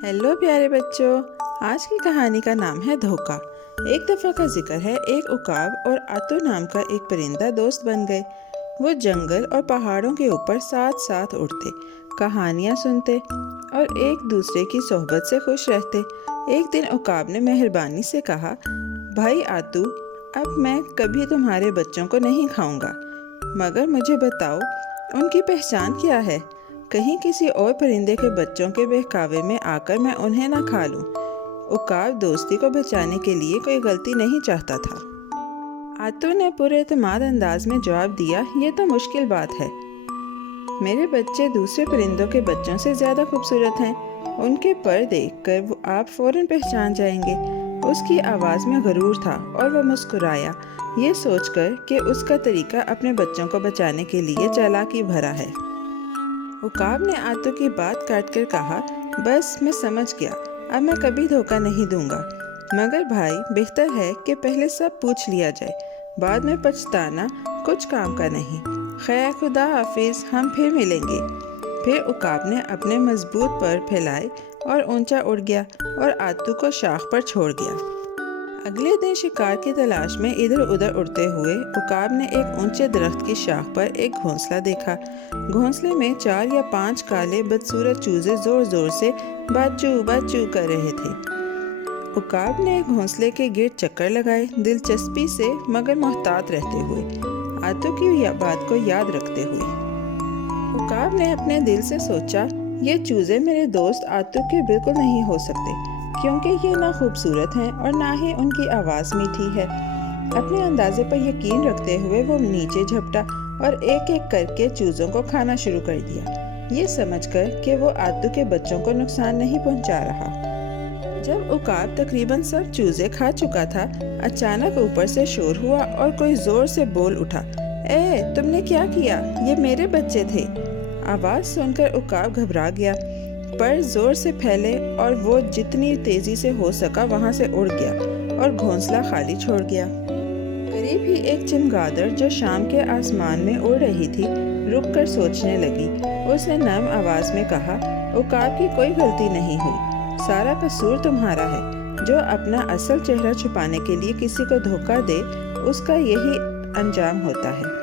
Hello प्यारे बच्चों, आज की कहानी का नाम है धोखा। एक दफ़ा का जिक्र है, एक उकाब और आतू नाम का एक परिंदा दोस्त बन गए। वो जंगल और पहाड़ों के ऊपर साथ साथ उड़ते, कहानियाँ सुनते और एक दूसरे की सोहबत से खुश रहते। एक दिन उकाब ने मेहरबानी से कहा, भाई आतू, अब मैं कभी तुम्हारे बच्चों को नहीं खाऊंगा, मगर मुझे बताओ उनकी पहचान क्या है? कहीं किसी और परिंदे के बच्चों के बहकावे में आकर मैं उन्हें ना खा लूं। उकाब दोस्ती को बचाने के लिए कोई गलती नहीं चाहता था। आतू ने पूरे एतमाद अंदाज में जवाब दिया, ये तो मुश्किल बात है। मेरे बच्चे दूसरे परिंदों के बच्चों से ज़्यादा खूबसूरत हैं। उनके पर देखकर आप फौरन पहचान जाएंगे। उसकी आवाज़ में गरूर था और वह मुस्कुराया, ये सोचकर कि उसका तरीका अपने बच्चों को बचाने के लिए चालाकी भरा है। उकाब ने आतू की बात काटकर कहा, बस मैं समझ गया, अब मैं कभी धोखा नहीं दूंगा। मगर भाई, बेहतर है कि पहले सब पूछ लिया जाए, बाद में पछताना कुछ काम का नहीं। खैर, खुदा हाफिज, हम फिर मिलेंगे। फिर उकाब ने अपने मजबूत पर फैलाए और ऊंचा उड़ गया और आतू को शाख पर छोड़ गया। अगले दिन शिकार की तलाश में इधर उधर उड़ते हुए उकाब ने एक ऊंचे दरख्त की शाख पर एक घोंसला देखा। घोंसले में 4 या 5 काले बदसूरत चूजे जोर जोर से बाचू बाचू कर रहे थे। उकाब ने घोंसले के गिर्द चक्कर लगाए, दिलचस्पी से मगर मोहतात रहते हुए, आतू की बात को याद रखते हुए। उकाब ने अपने दिल से सोचा, ये चूजे मेरे दोस्त आतू के बिल्कुल नहीं हो सकते, क्योंकि ये ना खूबसूरत हैं और ना ही उनकी आवाज़ मीठी है। अपने अंदाजे पर यकीन रखते हुए वो नीचे झपटा और एक एक करके चूज़ों को खाना शुरू कर दिया, ये समझकर कि वो आतू के बच्चों को नुकसान नहीं पहुंचा रहा। जब उकाब तकरीबन सब चूज़े खा चुका था, अचानक ऊपर से शोर हुआ और कोई ज़ोर से बोल उठा, ए, तुमने क्या किया? ये मेरे बच्चे थे। आवाज़ सुनकर उकाब घबरा गया, पर जोर से फैले और वो जितनी तेजी से हो सका वहां से उड़ गया और घोंसला खाली छोड़ गया। करीब ही एक चमगादड़ जो शाम के आसमान में उड़ रही थी, रुककर सोचने लगी। उसने नरम आवाज में कहा, उकाब की कोई गलती नहीं हुई, सारा कसूर तुम्हारा है। जो अपना असल चेहरा छुपाने के लिए किसी को धोखा दे, उसका यही अंजाम होता है।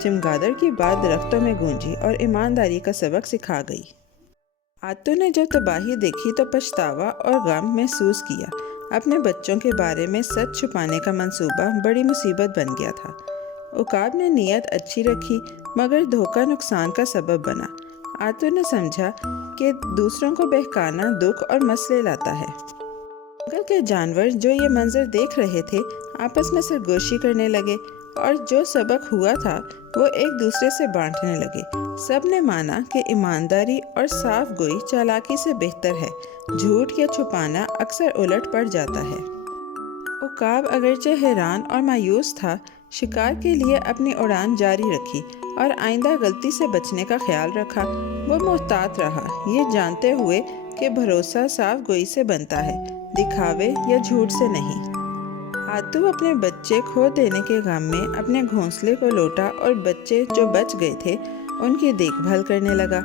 चमगादड़ की बात दरख्तों में गूंजी और ईमानदारी का सबक सिखा गई। आतू ने जब तबाही देखी तो पछतावा और गम महसूस किया। अपने बच्चों के बारे में सच छुपाने का मंसूबा बड़ी मुसीबत बन गया था। उकाब ने नीयत अच्छी रखी, मगर धोखा नुकसान का सबब बना। आतू ने समझा कि दूसरों को बहकाना दुख और मसले लाता है। जंगल के जानवर जो ये मंजर देख रहे थे, आपस में सरगोशी करने लगे और जो सबक हुआ था वो एक दूसरे से बांटने लगे। सब ने माना कि ईमानदारी और साफ गोई चालाकी से बेहतर है। झूठ या छुपाना अक्सर उलट पड़ जाता है। उकाब अगरचे हैरान और मायूस था, शिकार के लिए अपनी उड़ान जारी रखी और आइंदा गलती से बचने का ख्याल रखा। वो मोहतात रहा, ये जानते हुए कि भरोसा साफ गोई से बनता है, दिखावे या झूठ से नहीं। आतू अपने बच्चे खो देने के गम में अपने घोंसले को लौटा और बच्चे जो बच गए थे उनकी देखभाल करने लगा।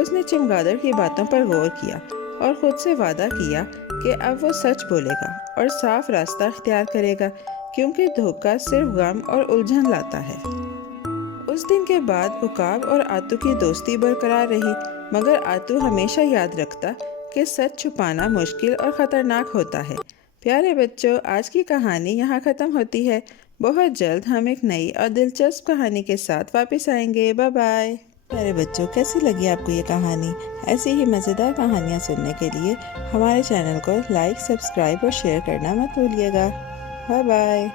उसने चमगादड़ की बातों पर गौर किया और खुद से वादा किया कि अब वो सच बोलेगा और साफ रास्ता अख्तियार करेगा, क्योंकि धोखा सिर्फ गम और उलझन लाता है। उस दिन के बाद उकाब और आतू की दोस्ती बरकरार रही, मगर आतू हमेशा याद रखता कि सच छुपाना मुश्किल और ख़तरनाक होता है। प्यारे बच्चों, आज की कहानी यहाँ ख़त्म होती है। बहुत जल्द हम एक नई और दिलचस्प कहानी के साथ वापस आएंगे। Bye bye. प्यारे बच्चों, कैसी लगी आपको ये कहानी? ऐसी ही मज़ेदार कहानियाँ सुनने के लिए हमारे चैनल को लाइक, सब्सक्राइब और शेयर करना मत भूलिएगा। Bye bye.